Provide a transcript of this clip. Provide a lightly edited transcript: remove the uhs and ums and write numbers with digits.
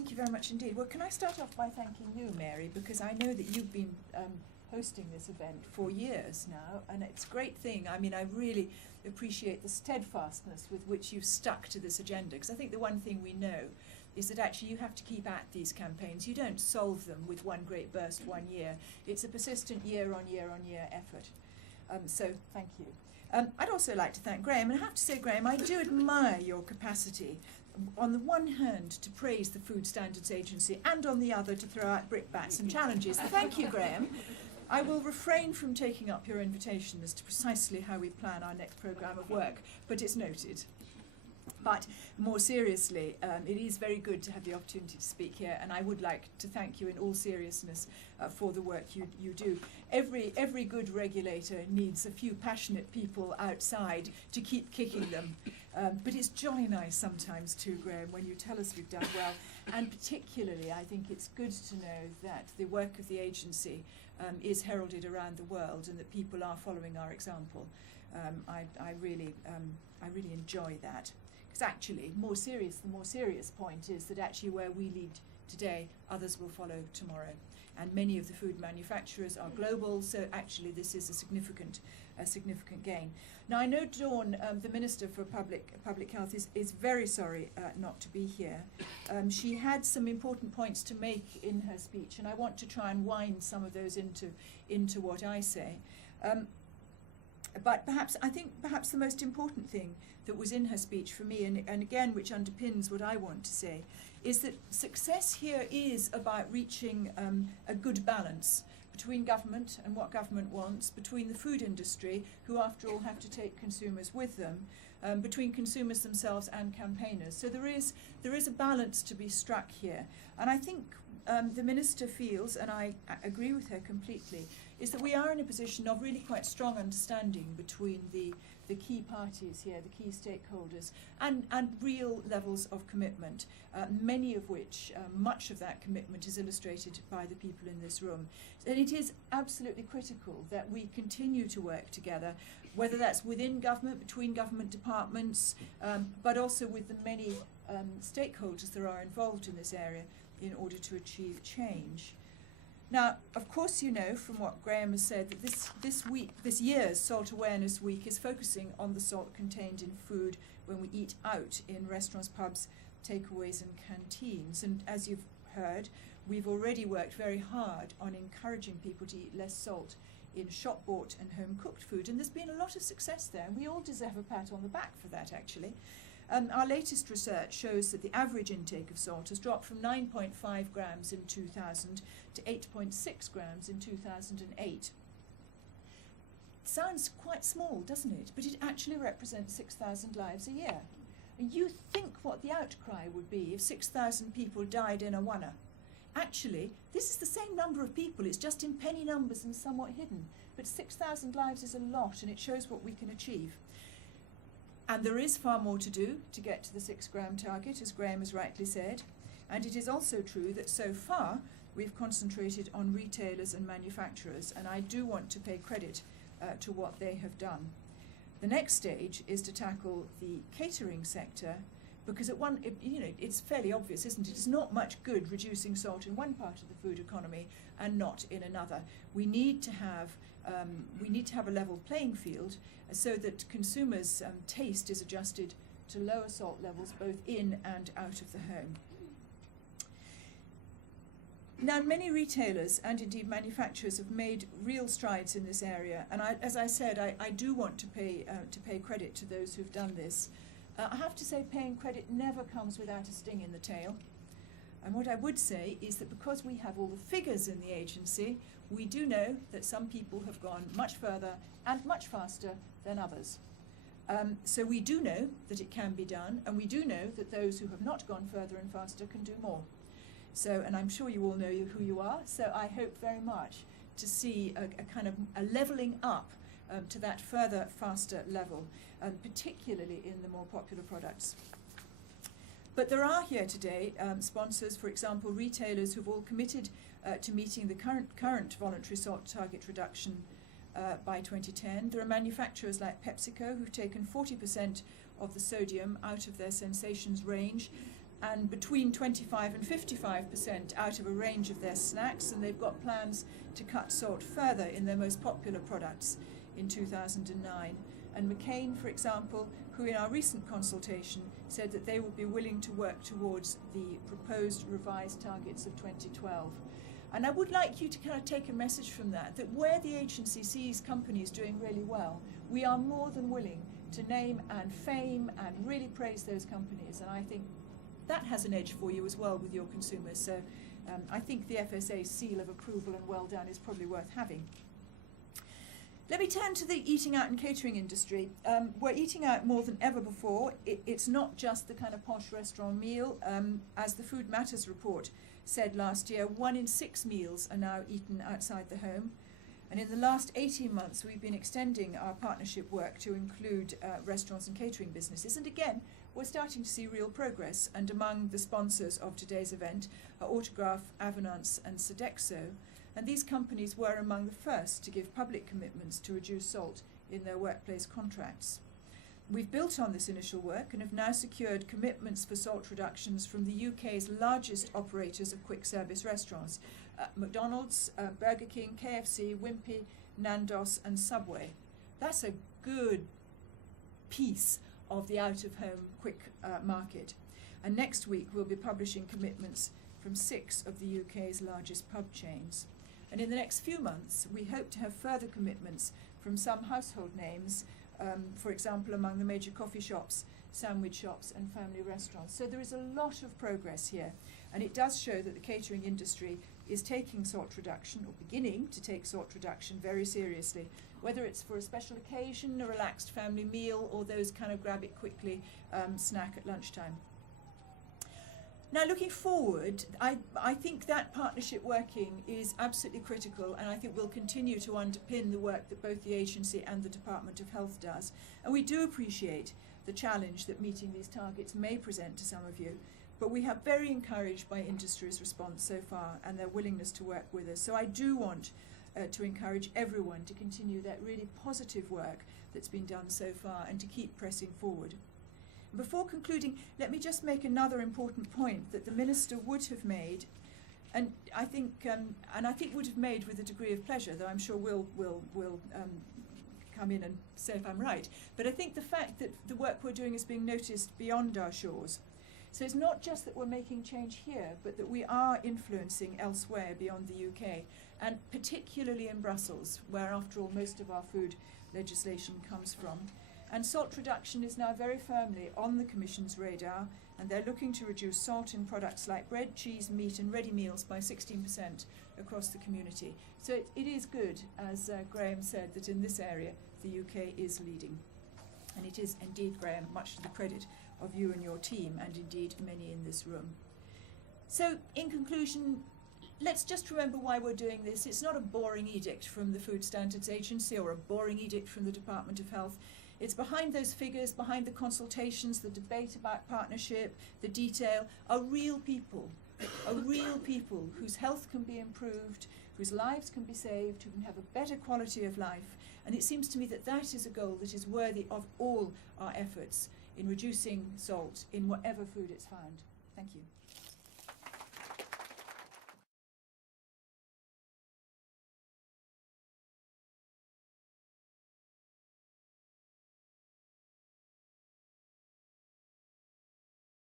Thank you very much indeed. Well, can I start off by thanking you, Mary, because I know that you've been hosting this event for years now, and it's a great thing. I mean, I really appreciate the steadfastness with which you've stuck to this agenda, because I think the one thing we know is that actually you have to keep at these campaigns. You don't solve them with one great burst one year. It's a persistent year on year on year effort. So thank you. I'd also like to thank Graham, and I have to say, Graham, I do admire your capacity, on the one hand, to praise the Food Standards Agency, and on the other, to throw out brickbats and challenges. So thank you, Graham. I will refrain from taking up your invitation as to precisely how we plan our next programme of work, but it's noted. But more seriously, it is very good to have the opportunity to speak here, and I would like to thank you in all seriousness for the work you do. Every good regulator needs a few passionate people outside to keep kicking them. But it's jolly nice sometimes too, Graham, when you tell us we've done well. And particularly, I think it's good to know that the work of the agency is heralded around the world and that people are following our example. I really enjoy that. Because actually, the more serious point is that actually where we lead today, others will follow tomorrow. And many of the food manufacturers are global, so actually this is a significant gain. Now I know Dawn, the Minister for Public Health, is very sorry not to be here. She had some important points to make in her speech, and I want to try and wind some of those into what I say. But I think perhaps the most important thing that was in her speech for me, and again which underpins what I want to say, is that success here is about reaching a good balance between government and what government wants, between the food industry, who after all have to take consumers with them, between consumers themselves and campaigners. So there is a balance to be struck here. And I think the Minister feels, and I agree with her completely, is that we are in a position of really quite strong understanding between the key parties here, the key stakeholders, and real levels of commitment, many of which, much of that commitment is illustrated by the people in this room. And it is absolutely critical that we continue to work together, whether that's within government, between government departments, but also with the many stakeholders that are involved in this area in order to achieve change. Now, of course, you know from what Graham has said that this year's Salt Awareness Week is focusing on the salt contained in food when we eat out in restaurants, pubs, takeaways and canteens. And as you've heard, we've already worked very hard on encouraging people to eat less salt in shop-bought and home-cooked food. And there's been a lot of success there, and we all deserve a pat on the back for that, actually. Our latest research shows that the average intake of salt has dropped from 9.5 grams in 2000 to 8.6 grams in 2008. Sounds quite small, doesn't it? But it actually represents 6,000 lives a year. And you think what the outcry would be if 6,000 people died in a wanna. Actually, this is the same number of people, it's just in penny numbers and somewhat hidden. But 6,000 lives is a lot, and it shows what we can achieve. And there is far more to do to get to the 6-gram target, as Graham has rightly said. And it is also true that so far we've concentrated on retailers and manufacturers, and I do want to pay credit to what they have done. The next stage is to tackle the catering sector, because it's fairly obvious, isn't it? It's not much good reducing salt in one part of the food economy and not in another. We need to have a level playing field so that consumers' taste is adjusted to lower salt levels both in and out of the home. Now, many retailers and indeed manufacturers have made real strides in this area, and as I said, I do want to pay credit to those who've done this. I have to say, paying credit never comes without a sting in the tail. And what I would say is that because we have all the figures in the agency, we do know that some people have gone much further and much faster than others. So we do know that it can be done, and we do know that those who have not gone further and faster can do more. So, and I'm sure you all know who you are, so I hope very much to see a kind of a levelling up to that further, faster level, particularly in the more popular products. But there are here today sponsors, for example, retailers who've all committed to meeting the current voluntary salt target reduction by 2010. There are manufacturers like PepsiCo who've taken 40% of the sodium out of their Sensations range. and between 25 and 55% out of a range of their snacks, and they've got plans to cut salt further in their most popular products in 2009. And McCain, for example, who in our recent consultation said that they would be willing to work towards the proposed revised targets of 2012. And I would like you to kind of take a message from that where the agency sees companies doing really well, we are more than willing to name and fame and really praise those companies. And I think that has an edge for you as well with your consumers. So I think the FSA seal of approval and well done is probably worth having. Let me turn to the eating out and catering industry. We're eating out more than ever before. It's not just the kind of posh restaurant meal. As the Food Matters report said last year, 1 in 6 meals are now eaten outside the home. And in the last 18 months, we've been extending our partnership work to include restaurants and catering businesses. And again, we're starting to see real progress. And among the sponsors of today's event are Autograph, Avenance and Sodexo. And these companies were among the first to give public commitments to reduce salt in their workplace contracts. We've built on this initial work and have now secured commitments for salt reductions from the UK's largest operators of quick service restaurants, McDonald's, Burger King, KFC, Wimpy, Nando's and Subway. That's a good piece of the out-of-home quick market. And next week we'll be publishing commitments from 6 of the UK's largest pub chains. And in the next few months, we hope to have further commitments from some household names, for example, among the major coffee shops, sandwich shops and family restaurants. So there is a lot of progress here. And it does show that the catering industry is taking salt reduction, or beginning to take salt reduction very seriously, whether it's for a special occasion, a relaxed family meal, or those kind of grab it quickly snack at lunchtime. Now, looking forward, I think that partnership working is absolutely critical, and I think will continue to underpin the work that both the agency and the Department of Health does. And we do appreciate the challenge that meeting these targets may present to some of you, but we have very encouraged by industry's response so far and their willingness to work with us. So I do want to encourage everyone to continue that really positive work that's been done so far and to keep pressing forward. Before concluding, let me just make another important point that the Minister would have made, and I think would have made with a degree of pleasure, though I'm sure will come in and say if I'm right. But I think the fact that the work we're doing is being noticed beyond our shores. So it's not just that we're making change here, but that we are influencing elsewhere beyond the UK, and particularly in Brussels, where after all most of our food legislation comes from. And salt reduction is now very firmly on the Commission's radar, and they're looking to reduce salt in products like bread, cheese, meat and ready meals by 16% across the community. So it is good, as Graham said, that in this area the UK is leading. And it is indeed, Graham, much to the credit of you and your team, and indeed many in this room. So in conclusion, let's just remember why we're doing this. It's not a boring edict from the Food Standards Agency or a boring edict from the Department of Health. It's behind those figures, behind the consultations, the debate about partnership, the detail, are real people whose health can be improved, whose lives can be saved, who can have a better quality of life. And it seems to me that that is a goal that is worthy of all our efforts in reducing salt in whatever food it's found. Thank you.